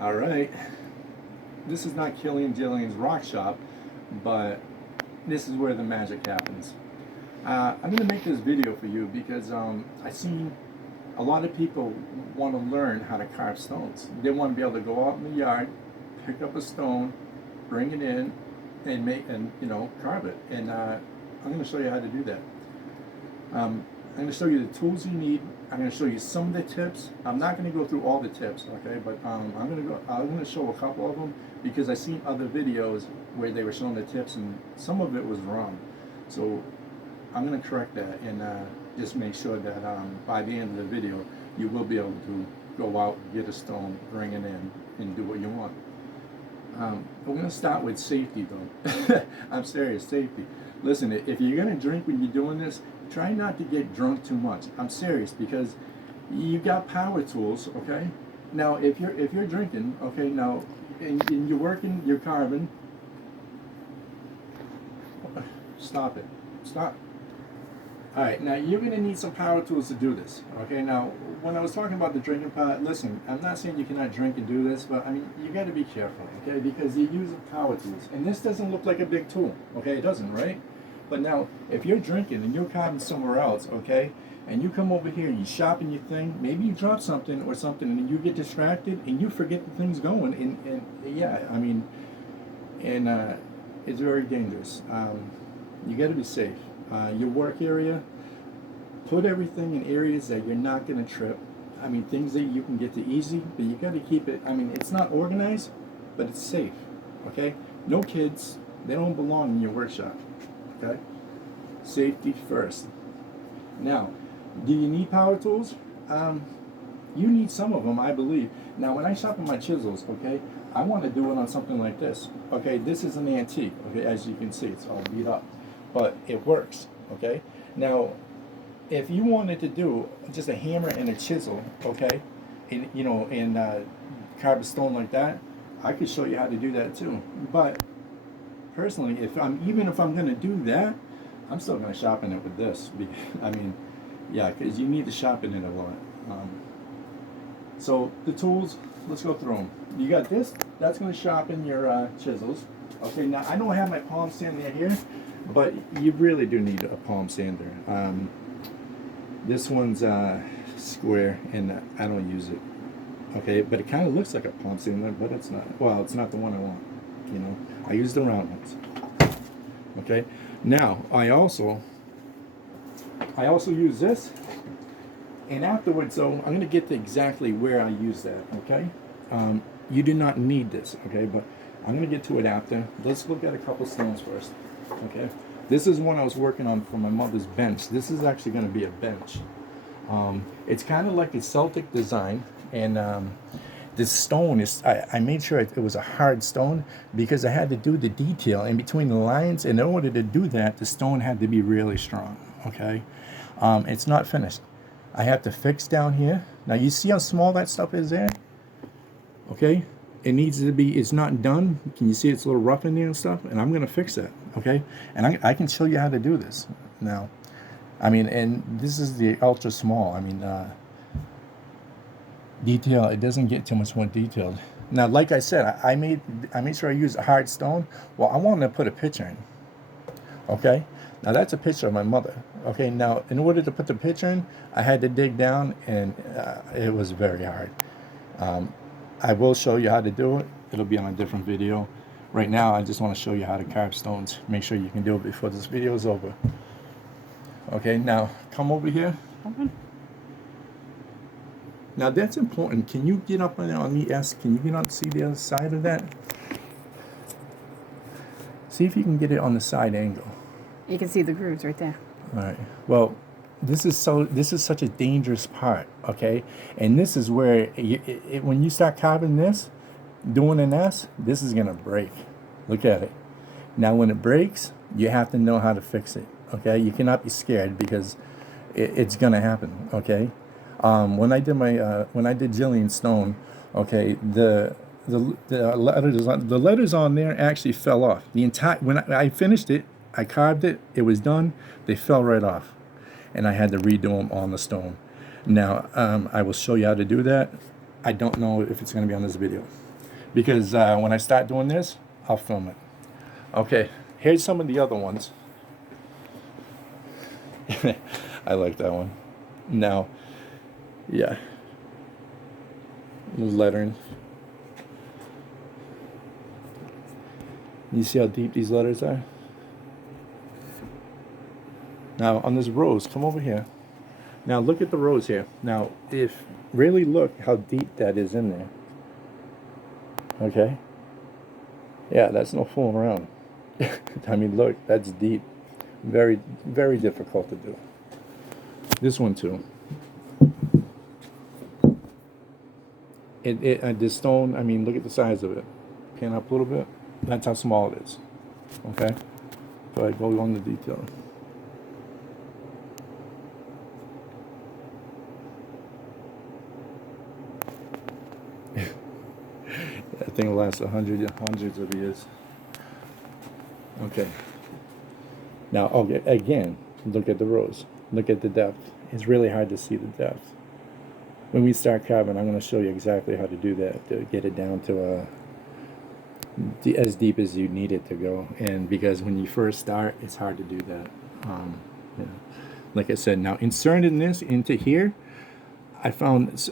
All right. This is not Killian Jillian's rock shop, but this is where the magic happens. I'm gonna make this video for you because I seen a lot of people want to learn how to carve stones. They want to be able to go out in the yard, pick up a stone, bring it in, and carve it. And I'm going to show you how to do that. I'm going to show you the tools you need. I'm going to show you some of the tips. I'm not going to go through all the tips, okay? But I'm going to show a couple of them because I seen other videos where they were showing the tips and some of it was wrong. So I'm going to correct that and just make sure that by the end of the video you will be able to go out, get a stone, bring it in, and do what you want. We're going to start with safety though. I'm serious, safety. Listen, if you're going to drink when you're doing this, try not to get drunk too much. I'm serious because you got power tools, okay? Now if you're drinking, okay, now and you're working, you're carving. Stop it. Stop. Alright, now you're going to need some power tools to do this. Okay, now when I was talking about the drinking part, listen, I'm not saying you cannot drink and do this, but I mean, you got to be careful, okay, because you're using power tools. And this doesn't look like a big tool, okay, it doesn't, right? But now, if you're drinking and you're carving somewhere else, okay, and you come over here and you sharpen your thing, maybe you drop something or something and you get distracted and you forget the thing's going, and yeah, I mean, and it's very dangerous. You got to be safe. Your work area, put everything in areas that you're not going to trip. I mean, things that you can get to easy, but you got to keep it. I mean, it's not organized, but it's safe. Okay? No kids, they don't belong in your workshop. Okay? Safety first. Now, do you need power tools? You need some of them, I believe. Now, when I sharpen my chisels, okay, I want to do it on something like this. Okay, this is an antique. Okay, as you can see, it's all beat up. But it works, okay? Now, if you wanted to do just a hammer and a chisel, okay, and carve a stone like that, I could show you how to do that too. But personally, if I'm going to do that, I'm still going to sharpen it with this. I mean, yeah, because you need to sharpen it a lot. So the tools, let's go through them. You got this. That's going to sharpen your chisels. Okay, now I don't have my palm sander here. But you really do need a palm sander. This one's square, and I don't use it. Okay, but it kind of looks like a palm sander, but it's not. Well, it's not the one I want. You know, I use the round ones. Okay. Now I also use this, and afterwards, so I'm going to get to exactly where I use that. Okay. You do not need this. Okay, but I'm going to get to it after. Let's look at a couple stones first. Okay, this is one I was working on for my mother's bench. This is actually going to be a bench. It's kind of like a Celtic design, and this stone is, I made sure it was a hard stone because I had to do the detail in between the lines, and in order to do that, the stone had to be really strong. Okay, it's not finished. I have to fix down here. Now you see how small that stuff is there? Okay, it needs to be, it's not done. Can you see it's a little rough in there and stuff? And I'm going to fix that, okay? And I can show you how to do this now. I mean, and this is the ultra small. I mean, detail, it doesn't get too much more detailed. Now, like I said, I made sure I used a hard stone. Well, I wanted to put a picture in, okay? Now, that's a picture of my mother. Okay, now, in order to put the picture in, I had to dig down, and it was very hard. I will show you how to do it. It'll be on a different video. Right now, I just want to show you how to carve stones. Make sure you can do it before this video is over. Okay, now come over here. Now that's important. Can you get up on the S? Can you get on, see the other side of that? See if you can get it on the side angle. You can see the grooves right there. All right. Well, this is such a dangerous part, okay? And this is where when you start carving this, doing an S, this is gonna break. Look at it. Now, when it breaks, you have to know how to fix it, okay? You cannot be scared because it's gonna happen, okay? When I did Jillian Stone, okay, the letters on there actually fell off. When I finished it, I carved it. It was done. They fell right off, and I had to redo them on the stone. Now, I will show you how to do that. I don't know if it's going to be on this video. because when I start doing this, I'll film it. Okay, here's some of the other ones. I like that one. Now, yeah, lettering. You see how deep these letters are? Now, on this rose, come over here. Now, look at the rose here. Now, if really look how deep that is in there. Okay? Yeah, that's no fooling around. I mean, look, that's deep. Very, very difficult to do. This one, too. This stone, I mean, look at the size of it. Pan up a little bit. That's how small it is. Okay? So I go on the detail. That thing lasts hundreds of years. Okay. Now, okay, again, look at the rose. Look at the depth. It's really hard to see the depth. When we start carving, I'm going to show you exactly how to do that, to get it down to as deep as you need it to go. And because when you first start, it's hard to do that. Yeah. Like I said, now inserting this into here, I found,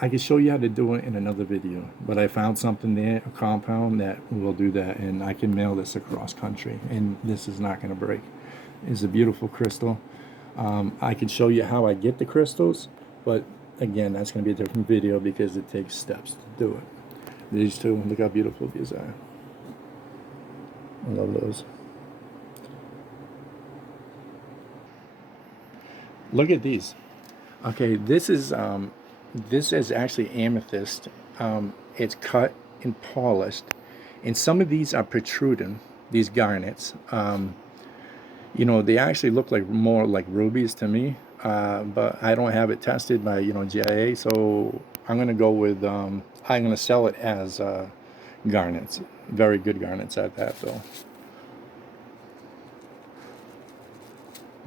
I can show you how to do it in another video, but I found something there, a compound that will do that, and I can mail this across country, and this is not going to break. It's a beautiful crystal. I can show you how I get the crystals, but again, that's going to be a different video because it takes steps to do it. These two, look how beautiful these are. I love those. Look at these. Okay, this is actually amethyst. It's cut and polished, and some of these are protruding. These garnets, you know, they actually look like more like rubies to me. But I don't have it tested by GIA, so I'm gonna go with I'm gonna sell it as garnets. Very good garnets at that, though.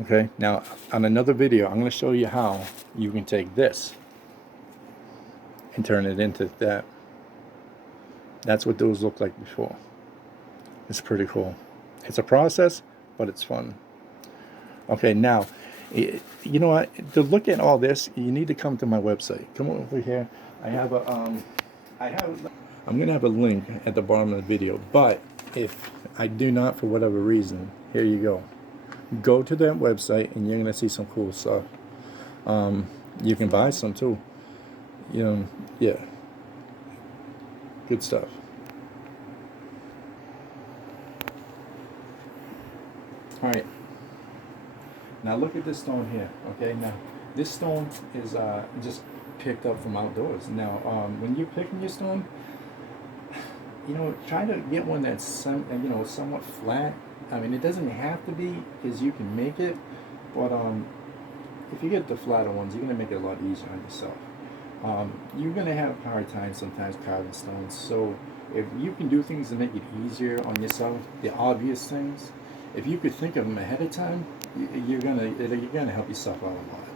Okay, now on another video, I'm going to show you how you can take this and turn it into that. That's what those look like before. It's pretty cool. It's a process, but it's fun. Okay, now, you know what? To look at all this, you need to come to my website. Come over here. I have a, I'm going to have a link at the bottom of the video, but if I do not, for whatever reason, here you go. Go to that website and you're going to see some cool stuff. You can buy some too. Yeah. Good stuff. All right. Now look at this stone here. Okay. Now this stone is just picked up from outdoors. Now when you're picking your stone, try to get one that's somewhat flat. I mean, it doesn't have to be, because you can make it, but if you get the flatter ones, you're going to make it a lot easier on yourself. You're going to have hard time sometimes carving stones, so if you can do things to make it easier on yourself, the obvious things, if you could think of them ahead of time, you're gonna help yourself out a lot.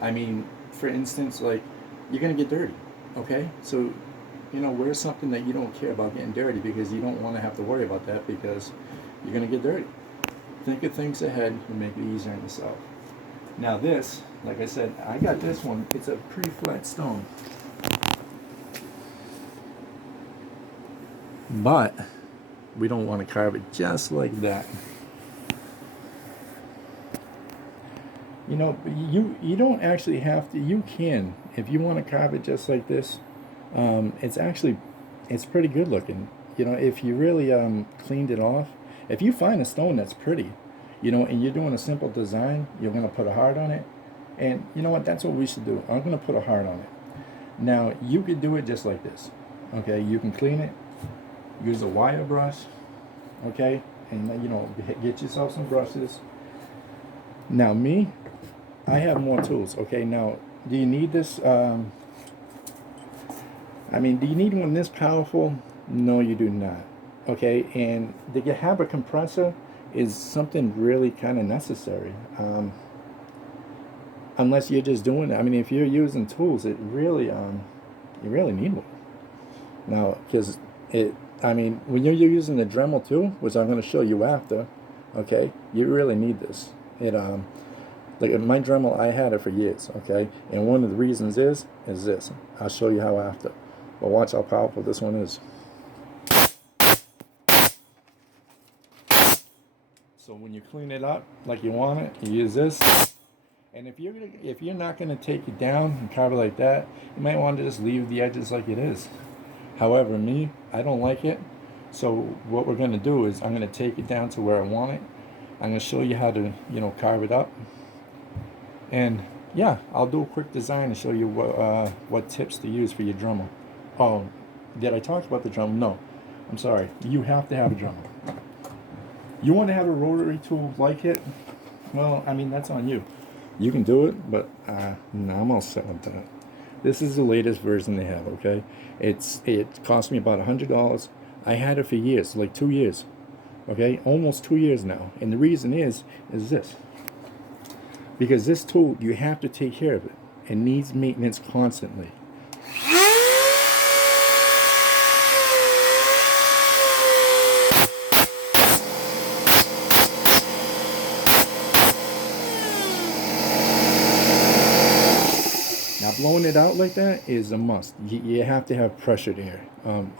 I mean, for instance, like, you're going to get dirty, okay? So, wear something that you don't care about getting dirty, because you don't want to have to worry about that, because you're going to get dirty. Think of things ahead and make it easier on yourself. Now this, like I said, I got this one. It's a pretty flat stone. But we don't want to carve it just like that. You don't actually have to. You can, if you want to carve it just like this. It's pretty good looking. If you really cleaned it off. If you find a stone that's pretty, and you're doing a simple design, you're going to put a heart on it. And you know what? That's what we should do. I'm going to put a heart on it. Now, you could do it just like this. Okay? You can clean it. Use a wire brush. Okay? And, get yourself some brushes. Now, I have more tools. Okay? Now, do you need this? Do you need one this powerful? No, you do not. Okay, and to have a compressor is something really kind of necessary. Unless you're just doing it. If you're using tools, it really, you really need one. Now, because I mean, when you're using the Dremel too, which I'm going to show you after, okay, you really need this. Like my Dremel, I had it for years, okay, and one of the reasons is this. I'll show you how after. But watch how powerful this one is. So when you clean it up like you want it, you use this. And if you're not going to take it down and carve it like that, you might want to just leave the edges like it is. However, me, I don't like it. So what we're going to do is I'm going to take it down to where I want it. I'm going to show you how to, carve it up. And yeah, I'll do a quick design and show you what tips to use for your Dremel. Oh, did I talk about the Dremel? No, I'm sorry. You have to have a Dremel. You want to have a rotary tool like it? Well, I mean, that's on you. You can do it, but no, I'm all set with that. This is the latest version they have, okay? It cost me about $100. I had it for years, like 2 years, okay? Almost 2 years now. And the reason is this. Because this tool, you have to take care of it. It needs maintenance constantly. Now blowing it out like that is a must. You have to have pressured air,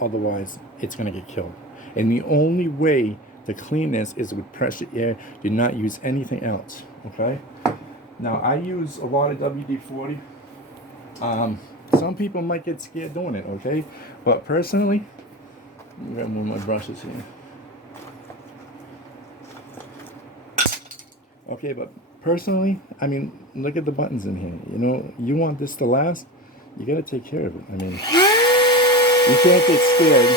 otherwise it's going to get killed. And the only way to clean this is with pressured air. Do not use anything else, okay? Now I use a lot of WD-40. Some people might get scared doing it, okay? But personally, I'm going to move my brushes here. Okay, but personally, I mean, look at the buttons in here. You want this to last, you got to take care of it. I mean, you can't get scared.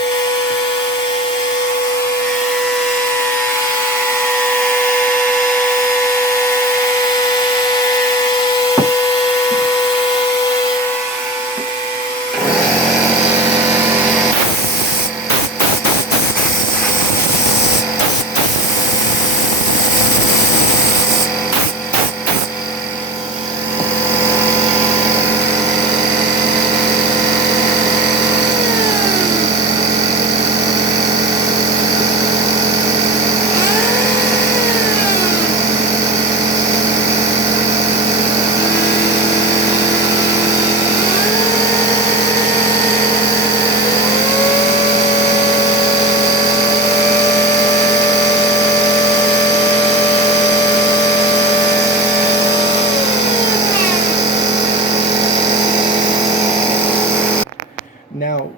Now,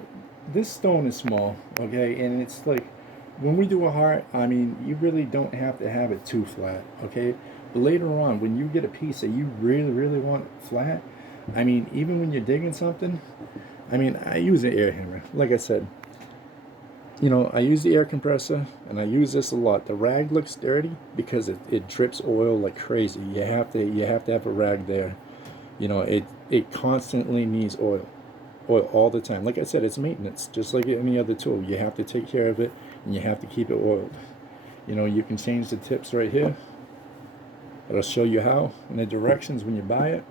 this stone is small, okay, and it's like, when we do a heart, I mean, you really don't have to have it too flat, okay? But later on, when you get a piece that you really, really want flat, I mean, even when you're digging something, I mean, I use an air hammer. Like I said, I use the air compressor, and I use this a lot. The rag looks dirty because it drips oil like crazy. You have to have a rag there. It constantly needs oil all the time. Like I said, it's maintenance, just like any other tool. You have to take care of it, and you have to keep it oiled. You can change the tips right here. It'll show you how, and the directions when you buy it.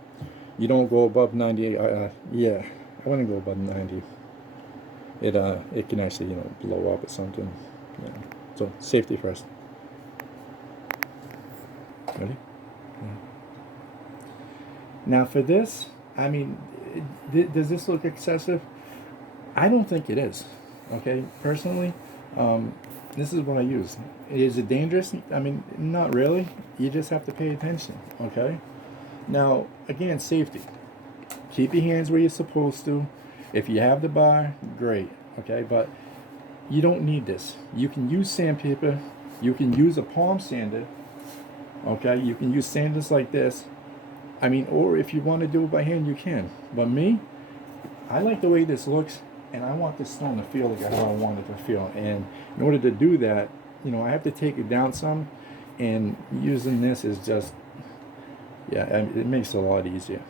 You don't go above 90. Yeah, I wouldn't go above 90. It can actually blow up or something. So safety first. Ready? Yeah. Now for this, I mean, does this look excessive? I don't think it is. Okay, personally, this is what I use. Is it dangerous? I mean, not really. You just have to pay attention. Okay. Now, again, safety. Keep your hands where you're supposed to. If you have the bar, great. Okay, but you don't need this. You can use sandpaper. You can use a palm sander. Okay, you can use sanders like this. I mean, or if you want to do it by hand, you can. But me, I like the way this looks, and I want this stone to feel like how I want it to feel. And in order to do that, I have to take it down some, and using this is just, yeah, it makes it a lot easier.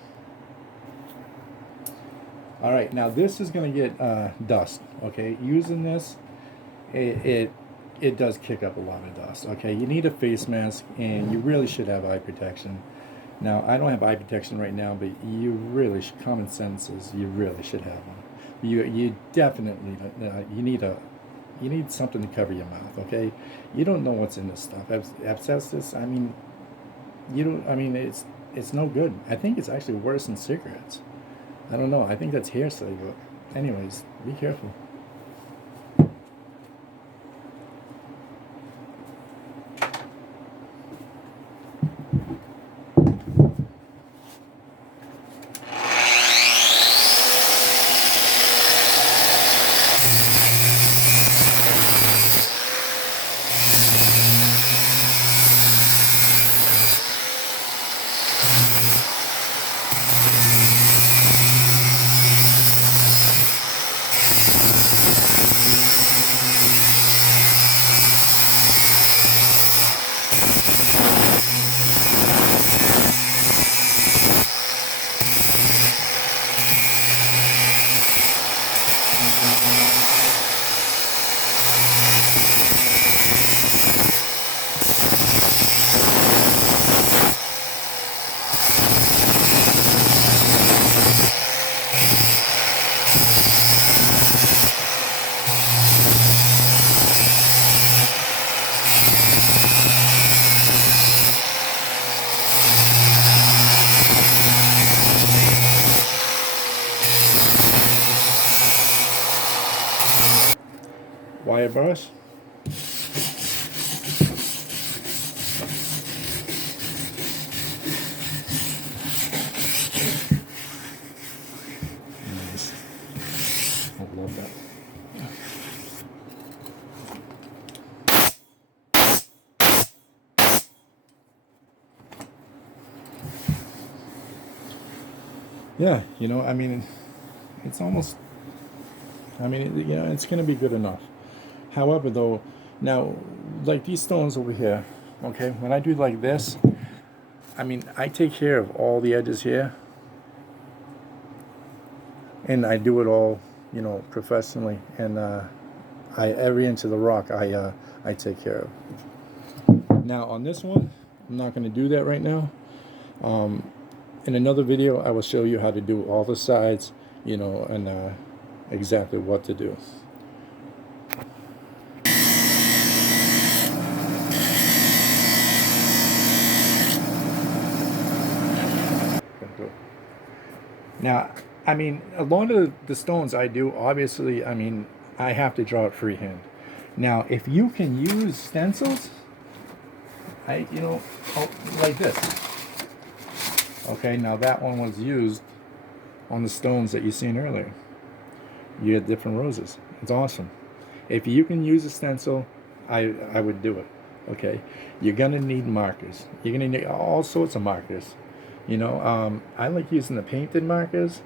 All right, now this is going to get dust. Okay, using this, it does kick up a lot of dust. Okay, you need a face mask, and you really should have eye protection. Now, I don't have eye protection right now, but you really should, common sense is you really should have one. You definitely you need something to cover your mouth. Okay, you don't know what's in this stuff. Asbestos. I mean, you don't. I mean, it's no good. I think it's actually worse than cigarettes. I don't know. I think that's hearsay, but anyways, be careful. Wire brush. Nice. I love that. Yeah, I mean, it's almost. I mean, it's gonna be good enough. However, though, now, like these stones over here, okay, when I do like this, I mean, I take care of all the edges here, and I do it all, professionally, and every inch of the rock I take care of. Now on this one, I'm not going to do that right now. In another video, I will show you how to do all the sides, and exactly what to do. Now, I mean, a lot of the stones I do, obviously, I mean, I have to draw it freehand. Now, if you can use stencils, like this. Okay, now that one was used on the stones that you seen earlier. You had different roses. It's awesome. If you can use a stencil, I would do it. Okay, you're gonna need markers. You're gonna need all sorts of markers. I like using the painted markers.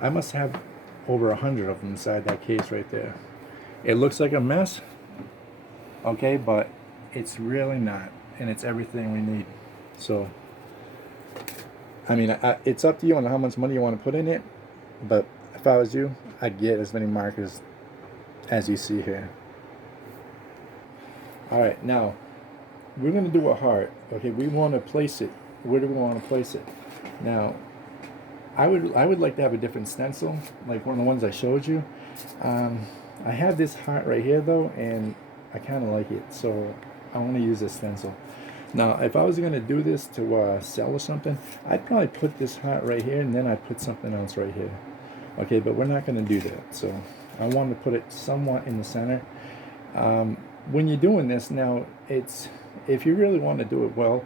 I must have over 100 of them inside that case right there. It looks like a mess, okay, but it's really not, and it's everything we need. So, I mean, it's up to you on how much money you want to put in it, but if I was you, I'd get as many markers as you see here. All right, now we're going to do a heart. Okay, we want to place it. Where do we want to place it? Now, I would like to have a different stencil, like one of the ones I showed you. I have this heart right here though, and I kind of like it, so I want to use this stencil. Now, if I was going to do this to sell or something, I'd probably put this heart right here, and then I'd put something else right here. Okay, but we're not going to do that. So I want to put it somewhat in the center. When you're doing this now, if you really want to do it well,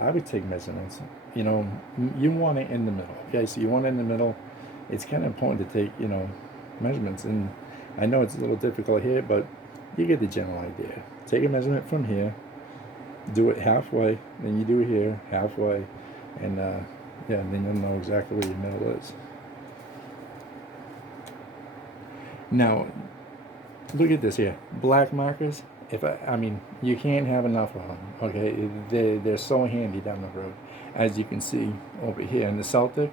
I would take measurements. You want it in the middle. Okay, so you want it in the middle. It's kind of important to take measurements, and I know it's a little difficult here, but you get the general idea. Take a measurement from here, do it halfway, then you do it here halfway, and then you'll know exactly where your middle is. Now, look at this here. Black markers. I mean, you can't have enough of them. Okay, they're so handy down the road. As you can see over here in the Celtic,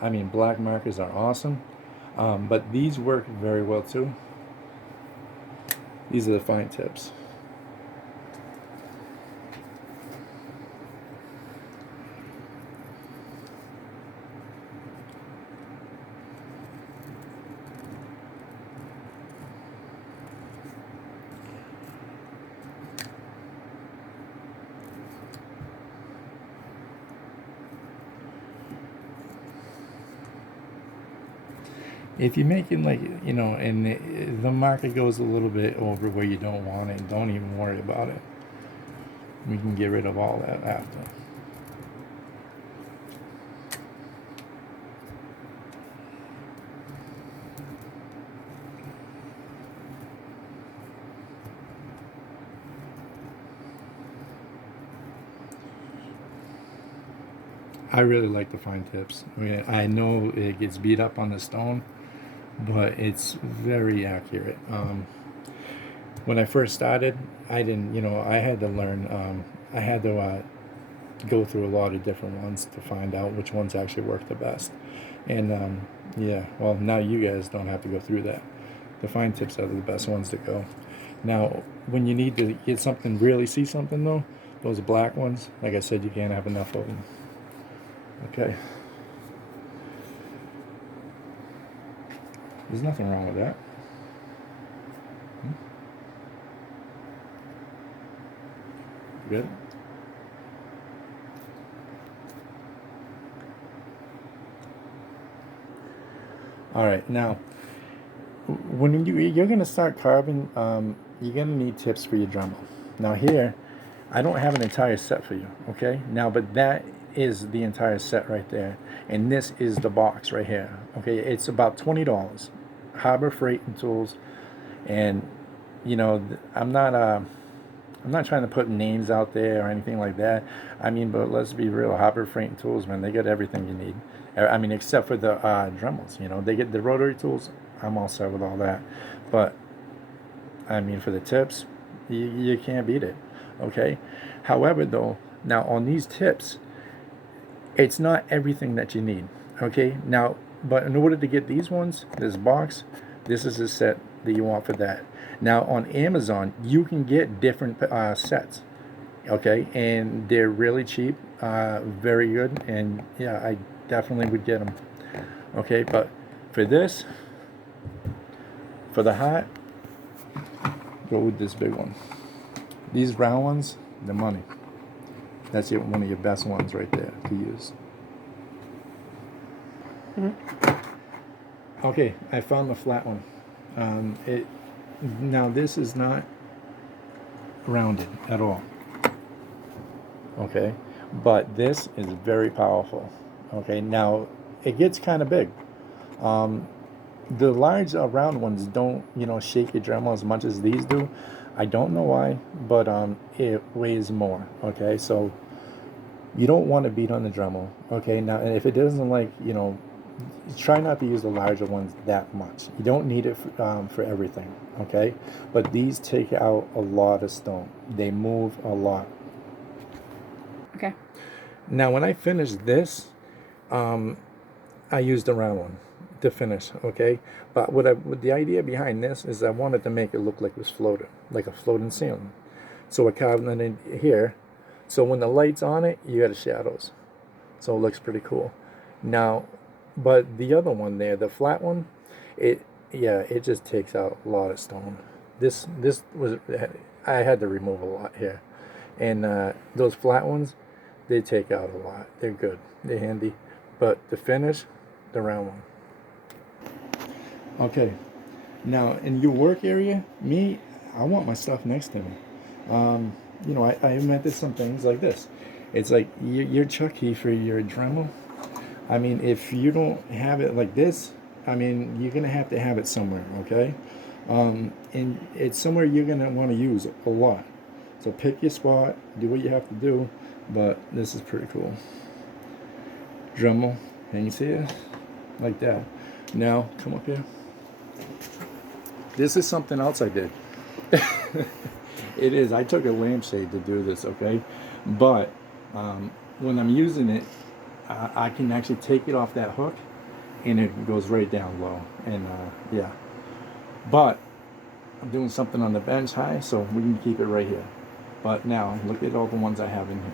I mean, black markers are awesome, but these work very well too. These are the fine tips. if you make it like, you know, and the market goes a little bit over where you don't want it, don't even worry about it. We can get rid of all that after. I really like the fine tips. I mean, I know it gets beat up on the stone, but it's very accurate. When I first started, I didn't, you know, I had to learn. I had to go through a lot of different ones to find out which ones actually work the best. And yeah, well, now you guys don't have to go through that. The fine tips are the best ones to go. Now, when you need to get something, really see something though, those black ones, like I said, you can't have enough of them. Okay. There's nothing wrong with that. Good. All right, now when you're gonna start carving, you're gonna need tips for your Dremel. Now here, I don't have an entire set for you, okay? Now, but that is the entire set right there, and this is the box right here, okay? It's about $20. Harbor Freight and Tools, and you know, I'm not trying to put names out there or anything like that. I mean, but let's be real. Harbor Freight and Tools, man, they got everything you need. I mean, except for the Dremels. You know, they get the rotary tools. I'm all set with all that. But I mean, for the tips, you can't beat it. Okay. However, though, now on these tips, it's not everything that you need. Okay. Now, but in order to get these ones, this box, this is the set that you want for that. Now on Amazon, you can get different sets, okay, and they're really cheap, very good, and yeah, I definitely would get them, okay. But for this, for the hat, go with this big one. These round ones, the money. That's one of your best ones right there to use. Mm-hmm. Okay, I found the flat one. Now this is not rounded at all. Okay, but this is very powerful. Okay, now it gets kind of big. The large round ones don't, you know, shake your Dremel as much as these do. I don't know why, but it weighs more. Okay, so you don't want to beat on the Dremel. Okay, now if it doesn't, like, you know, try not to use the larger ones that much. You don't need it for everything, okay? But these take out a lot of stone. They move a lot. Okay. Now, when I finish this, I used the round one to finish, okay? But what the idea behind this is I wanted to make it look like it was floated, like a floating ceiling. So I carved it in here. So when the light's on it, you got the shadows. So it looks pretty cool. Now, but the other one there, the flat one, it just takes out a lot of stone. This was, I had to remove a lot here, and those flat ones, they take out a lot. They're good, they're handy, but the finish, the round one. Okay, now in your work area, I want my stuff next to me. You know, I invented some things like this. It's like your chuck key for your Dremel. I mean, if you don't have it like this, I mean, you're going to have it somewhere, okay? And it's somewhere you're going to want to use a lot. So pick your spot, do what you have to do, but this is pretty cool. Dremel hangs here, like that. Now, come up here. This is something else I did. It is, I took a lampshade to do this, okay? But when I'm using it, I can actually take it off that hook and it goes right down low, and yeah, but I'm doing something on the bench high, so we can keep it right here. But now look at all the ones I have in here.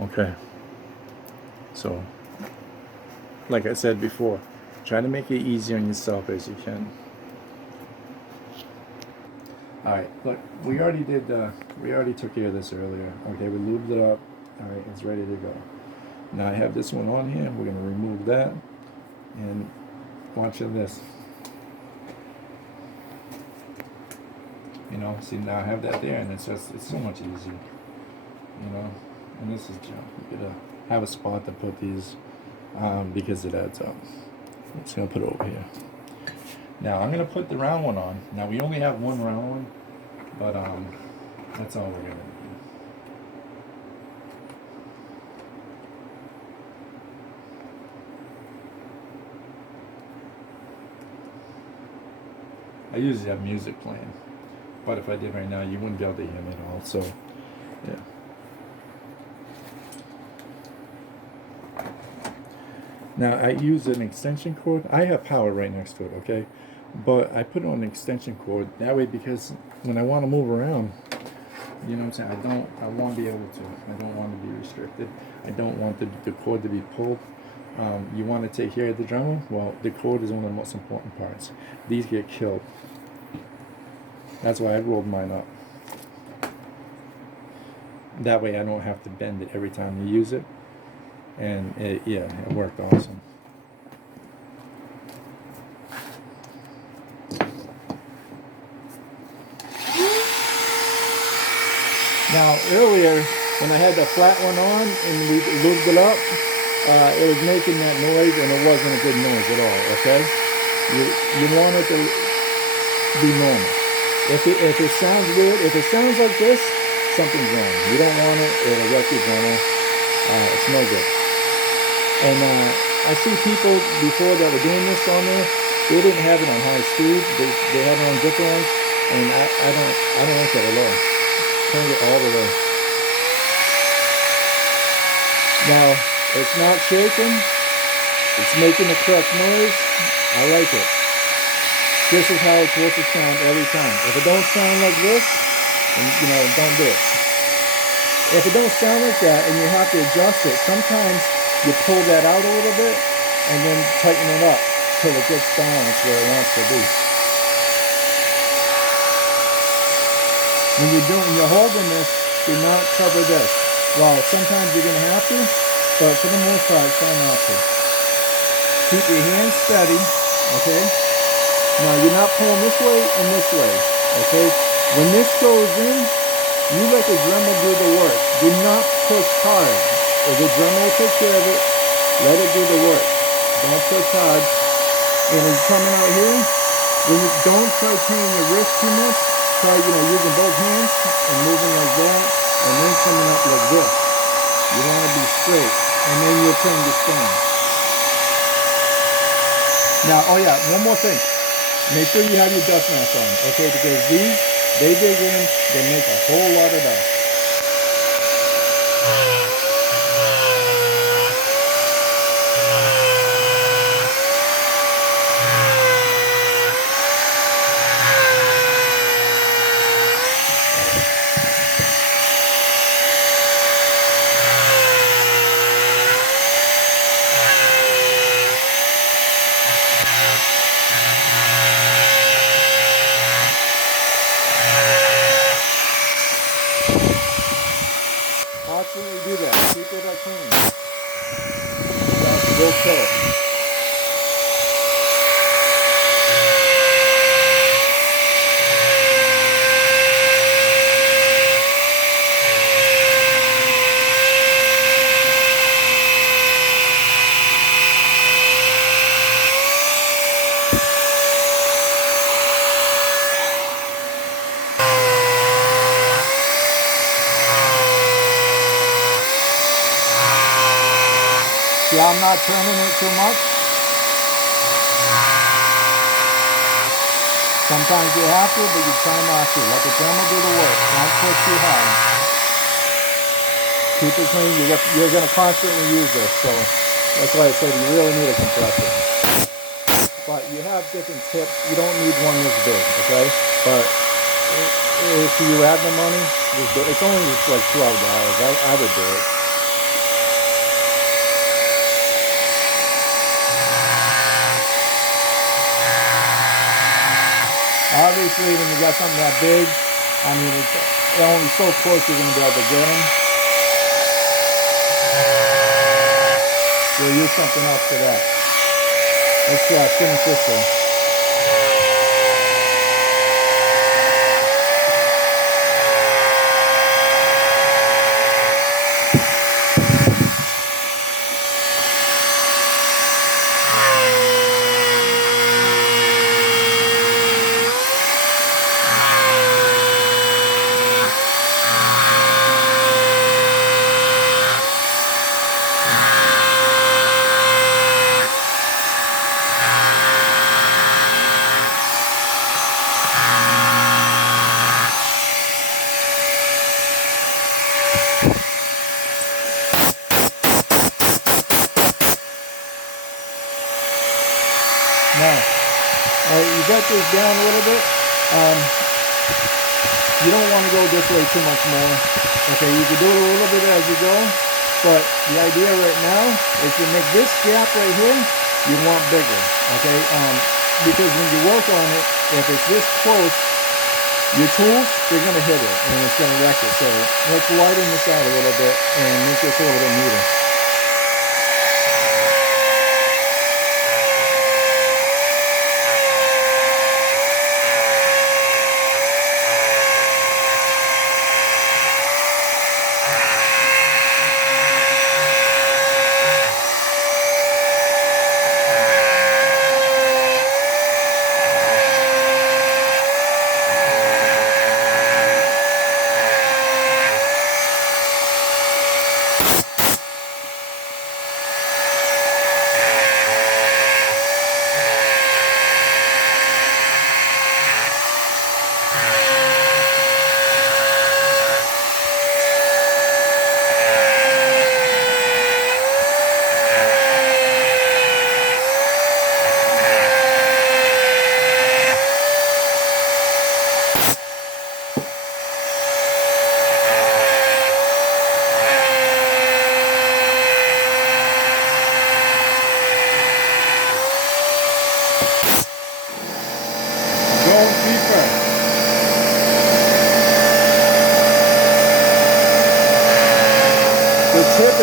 Okay, so like I said before, Try to make it easy on yourself as you can. All right, look, we already took care of this earlier. Okay, we lubed it up. All right, it's ready to go. Now I have this one on here. We're gonna remove that, and watching this. You know, see, now I have that there, and it's so much easier. You know, and this is junk. You gotta have a spot to put these because it adds up. I'm just gonna put it over here. Now I'm gonna put the round one on. Now we only have one round one, but that's all we're gonna do. I usually have music playing, but if I did right now, you wouldn't be able to hear me at all. So, yeah. Now I use an extension cord. I have power right next to it, okay? But I put it on an extension cord that way because when I want to move around, you know what I'm saying? I want to be able to. I don't want to be restricted. I don't want the cord to be pulled. You want to take care of the drummer? Well, the cord is one of the most important parts. These get killed. That's why I rolled mine up. That way I don't have to bend it every time you use it. And it worked awesome. Now earlier, when I had the flat one on and we lubed it up, it was making that noise, and it wasn't a good noise at all. Okay, you want it to be normal. If it sounds weird, if it sounds like this, something's wrong. You don't want it; it'll wreck your drummer. It's no good. And I see people before that were doing this on there. They didn't have it on high speed. They had it on different, and I don't like that at all. Turn it all the way. Now, it's not shaking. It's making the correct noise. I like it. This is how it's supposed to sound every time. If it don't sound like this, then, don't do it. If it don't sound like that and you have to adjust it, sometimes you pull that out a little bit and then tighten it up till it gets balanced where it wants to be. When you're holding this, do not cover this. Well, sometimes you're going to have to, but for the most part, try not to. Keep your hands steady, okay? Now, you're not pulling this way and this way, okay? When this goes in, you let the drummer do the work. Do not push hard. If the drummer will take care of it, let it do the work. Don't push hard. And when you're coming out here, don't try turning your wrist too much. Try, using both hands and moving like that, and then coming up like this. You want to be straight, and then you'll turn the stand. Now, one more thing. Make sure you have your dust mask on, okay? Because these, they dig in, they make a whole lot of dust. Constantly do that. Keep it clean. That's real cool. See how I'm not turning it too much? Sometimes you have to, but you try not to. Let the drummer do the work. Don't push too hard. Keep it clean. You're going to constantly use this, so that's why I said you really need a compressor. But you have different tips. You don't need one this big, okay? But if you have the money, it's only like $12. I would do it. Obviously, when you got something that big, I mean, it's only so close you're going to be able to get them. We'll use something else for that. Let's finish this though. Now, you got this down a little bit. You don't want to go this way too much more. Okay, you can do it a little bit as you go, but the idea right now is to make this gap right here, you want bigger, okay? Because when you work on it, if it's this close, your tools, they're going to hit it and it's going to wreck it. So let's widen this out a little bit and make this a little bit neater. The tip